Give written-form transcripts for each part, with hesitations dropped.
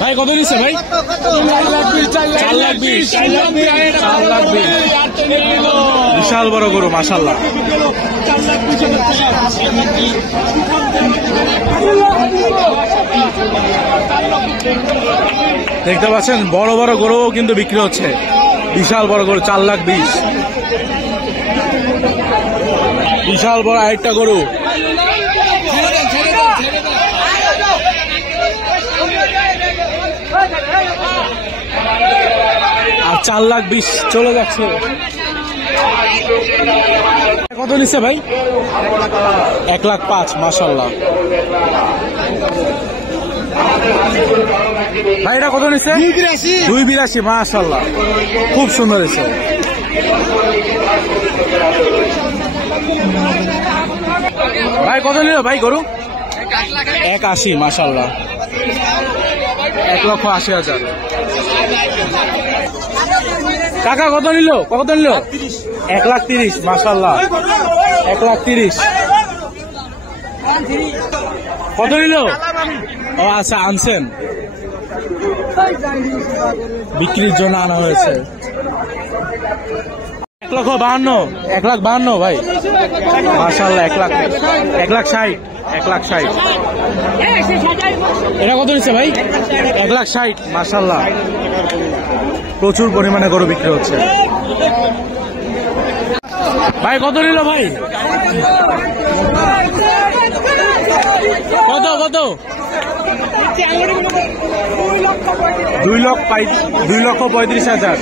ভাই কত নিচ্ছে ভাই? 4,20,000 বিশাল বড় গরু মাশাআল্লাহ। দেখতে পাচ্ছেন বড় বড় গরুও কিন্তু বিক্রি হচ্ছে। বিশাল বড় গরু 4,20,000। বিশাল বড় আরেকটা গরু। আর 4,20,000 চলে যাচ্ছে। কত নিচ্ছে ভাই? 1,05,000 মাশাআল্লাহ। ভাই এটা কত নিচ্ছে? 2,82,000 মাশাআল্লাহ, খুব সুন্দর হয়েছে। ভাই কত নিল ভাই গরু? 1,80,000 মাশাআল্লাহ। 1,80,000। কাকা কত নিল? কত নিল? 1,30,000 মাশাআল্লাহ। 1,30,000। কত নিল? ও আচ্ছা, আনছেন বিক্রির জন্য আনা হয়েছে। 1,52,000। 1,52,000 ভাই মাশাআল্লাহ। 1,60,000। 1,60,000। এটা কত নিচ্ছে ভাই? 1,60,000 মাশাআল্লাহ। প্রচুর পরিমাণে গরু বিক্রি হচ্ছে। ভাই কত নিল ভাই? কত কত? 2,35,000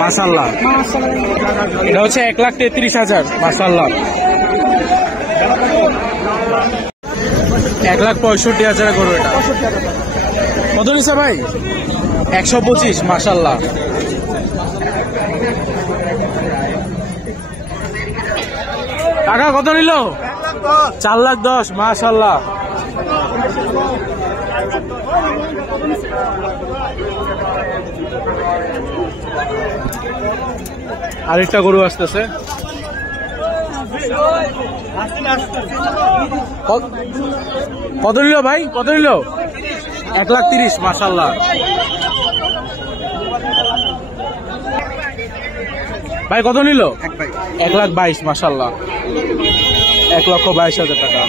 মাশাআল্লাহ। এটা হচ্ছে 1,33,000 মাশাআল্লাহ। 1,65,000 গরু এটা। কত নিচ্ছে ভাই? 125 মাশাআল্লাহ। টাকা কত নিল? 4,10,000 মাশাআল্লাহ। আরেকটা গরু আসতেছে। কত নিল ভাই? কত নিল? 1,30,000 মাশাআল্লাহ। ভাই কত নিল? 1,22,000 মাশাআল্লাহ। 1,22,000 টাকা।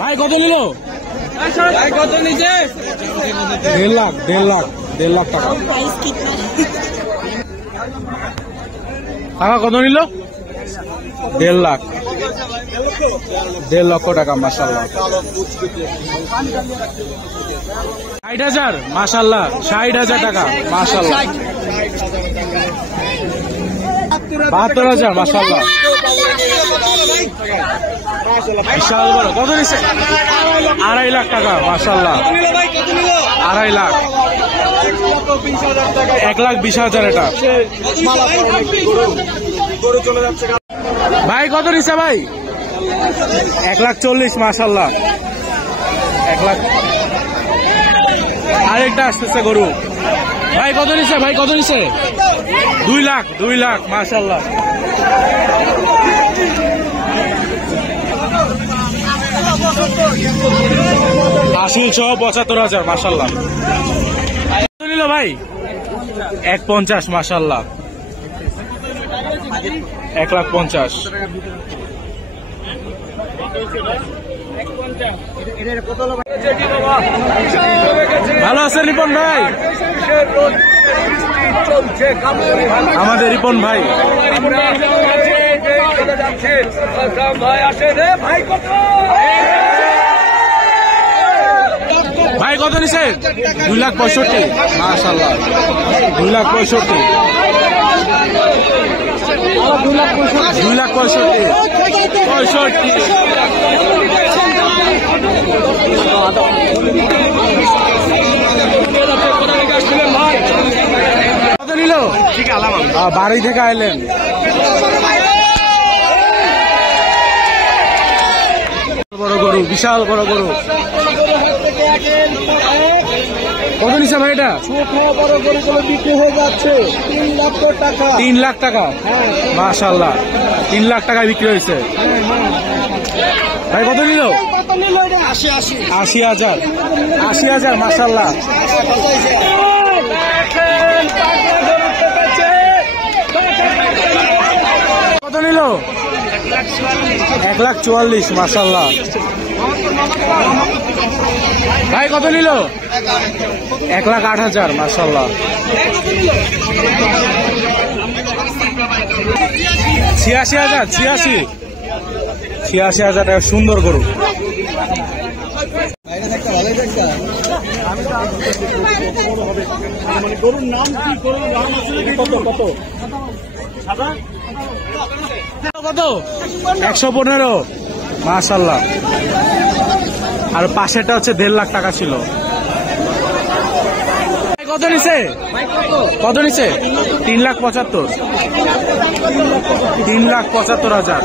ভাই কত নিল? কত নিচে? 1,50,000 টাকা। টাকা কত নিল? 1,50,000 টাকা মাশাআল্লাহ। 60,000 মাশাআল্লাহ। 60,000 টাকা মাশাআল্লাহ। 72,000 মাশাআল্লাহ। বিশাল বড়। কত নিচ্ছে? 2,50,000 টাকা মাশাআল্লাহ। 2,50,000। 1,20,000 এটা। ভাই কত নিচ্ছে ভাই? 1,40,000 মাশাআল্লাহ। 1,00,000। আরেকটা আসতেছে গরু। ভাই কত নিচ্ছে? ভাই কত নিচ্ছে? 2,00,000 মাশাআল্লাহ। আসল সহ 75,000 মাশাআল্লাহ। কত নিল ভাই? 1,50,000 মাশাআল্লাহ। 1,50,000। ভালো আছে রিপন ভাই? আমাদের রিপন ভাই। ভাই কত নিছে? 2,65,000 মাশাআল্লাহ। 2,65,000। 2,65,000। কত নিল? বাড়ি থেকে আইলেন। বড় গরু, বিশাল বড় গরু। কত নিচ্ছে ভাই এটা? ছোট বড় গরুগুলো বিক্রি হয়ে যাচ্ছে 3 লক্ষ টাকা। 3 লাখ টাকা, মাশাআল্লাহ 3 লাখ টাকায় বিক্রি হয়েছে। ভাই কত নিল? 80,000, 80,000 মাশাআল্লাহ। কত নিল? 1,44,000 মাশাআল্লাহ। ভাই কত নিল? 1,08,000 মাশাআল্লাহ। 86,000, 86,000 টাকা সুন্দর গরু। গরুর নাম কি? কত কত? কত? 115, মাশাআল্লাহ। আর পাশেটা হচ্ছে 1.5 লাখ টাকা ছিল। কত নিছে? কত নিছে? 3,75,000।